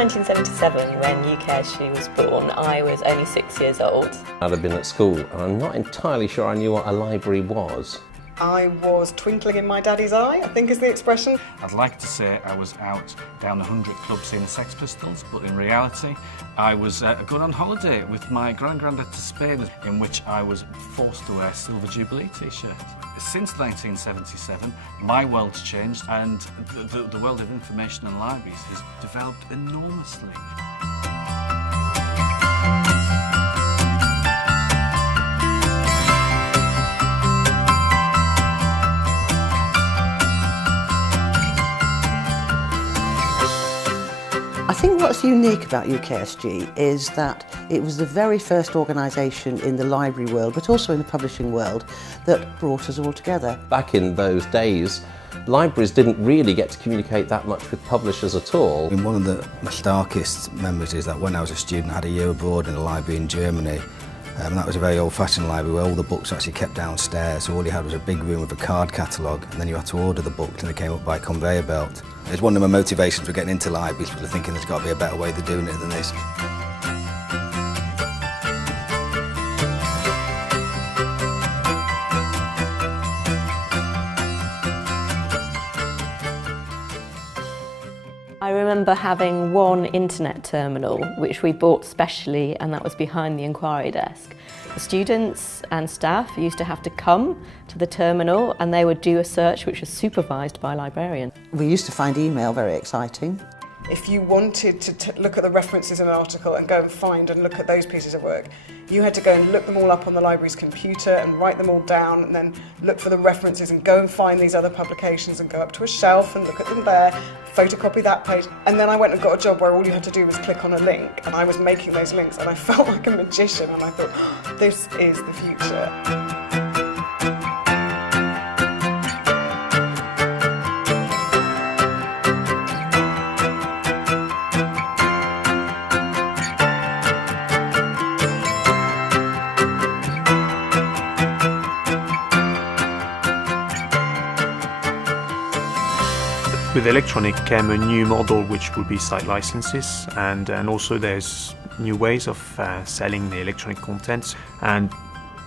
1977, when UKSG was born, I was only 6 years old. I'd have been at school, and I'm not entirely sure I knew what a library was. I was twinkling in my daddy's eye, I think is the expression. I'd like to say I was out down the 100 Club seeing the Sex Pistols, but in reality I was going on holiday with my grand-granddad to Spain, in which I was forced to wear a Silver Jubilee t-shirt. Since 1977, my world's changed, and the world of information and libraries has developed enormously. I think what's unique about UKSG is that it was the very first organisation in the library world, but also in the publishing world, that brought us all together. Back in those days, libraries didn't really get to communicate that much with publishers at all. And one of my starkest memories is that when I was a student, I had a year abroad in a library in Germany. And that was a very old-fashioned library where all the books actually kept downstairs, so all you had was a big room with a card catalogue, and then you had to order the books and they came up by conveyor belt. It was one of my motivations for getting into libraries, was thinking there's got to be a better way of doing it than this. I remember having one internet terminal which we bought specially, and that was behind the inquiry desk. The students and staff used to have to come to the terminal and they would do a search which was supervised by a librarian. We used to find email very exciting. If you wanted to look at the references in an article and go and find and look at those pieces of work, you had to go and look them all up on the library's computer and write them all down, and then look for the references and go and find these other publications and go up to a shelf and look at them there, photocopy that page. And then I went and got a job where all you had to do was click on a link, and I was making those links, and I felt like a magician, and I thought, oh, this is the future. With electronic came a new model which would be site licenses, and also there's new ways of selling the electronic contents, and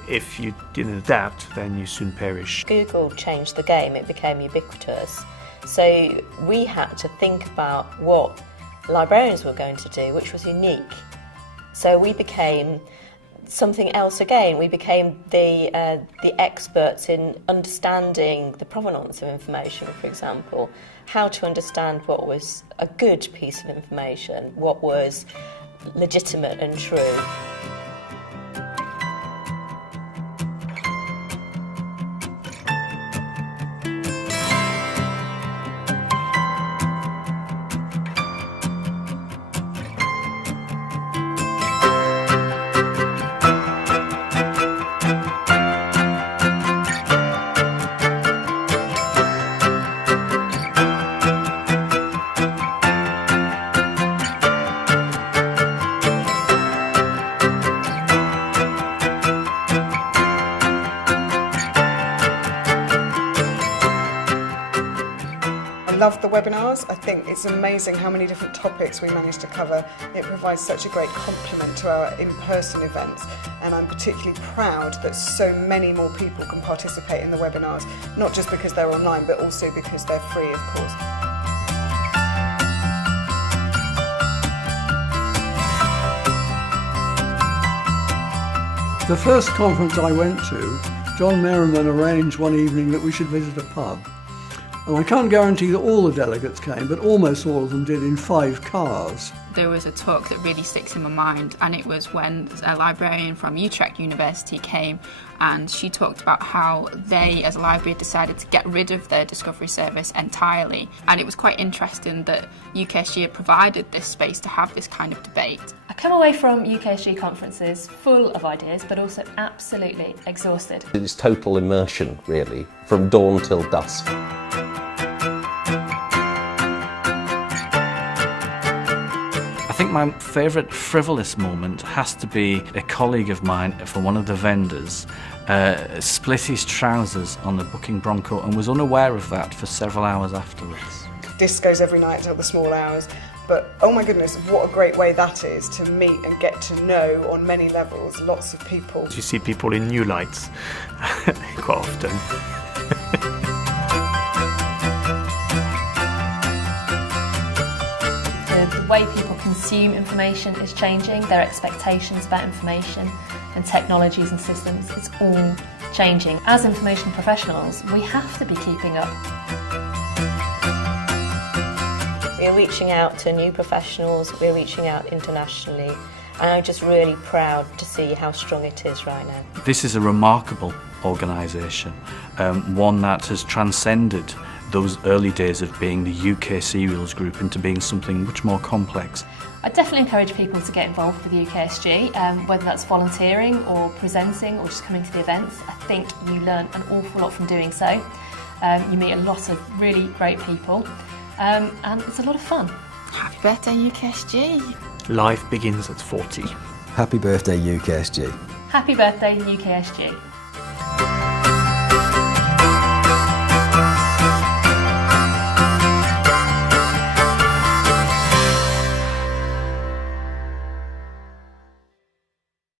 if you didn't adapt then you soon perish. Google changed the game, it became ubiquitous. So we had to think about what librarians were going to do, which was unique. So we became something else again. We became the experts in understanding the provenance of information, for example, how to understand what was a good piece of information, what was legitimate and true. I love the webinars. I think it's amazing how many different topics we managed to cover. It provides such a great complement to our in-person events, and I'm particularly proud that so many more people can participate in the webinars, not just because they're online, but also because they're free, of course. The first conference I went to, John Merriman arranged one evening that we should visit a pub. And I can't guarantee that all the delegates came, but almost all of them did in 5 cars. There was a talk that really sticks in my mind, and it was when a librarian from Utrecht University came, and she talked about how they, as a library, decided to get rid of their discovery service entirely. And it was quite interesting that UKSG had provided this space to have this kind of debate. I come away from UKSG conferences full of ideas, but also absolutely exhausted. It's total immersion, really, from dawn till dusk. I think my favourite frivolous moment has to be a colleague of mine from one of the vendors split his trousers on the booking Bronco and was unaware of that for several hours afterwards. Discos every night till the small hours. But oh my goodness, what a great way that is to meet and get to know on many levels lots of people. You see people in new lights quite often. The way people consume information is changing, their expectations about information and technologies and systems, it's all changing. As information professionals, we have to be keeping up. We're reaching out to new professionals, we're reaching out internationally, and I'm just really proud to see how strong it is right now. This is a remarkable organisation, one that has transcended those early days of being the UK Serials Group into being something much more complex. I definitely encourage people to get involved with the UKSG, whether that's volunteering or presenting or just coming to the events. I think you learn an awful lot from doing so. You meet a lot of really great people, and it's a lot of fun. Happy birthday, UKSG. Life begins at 40. Happy birthday UKSG. Happy birthday, UKSG.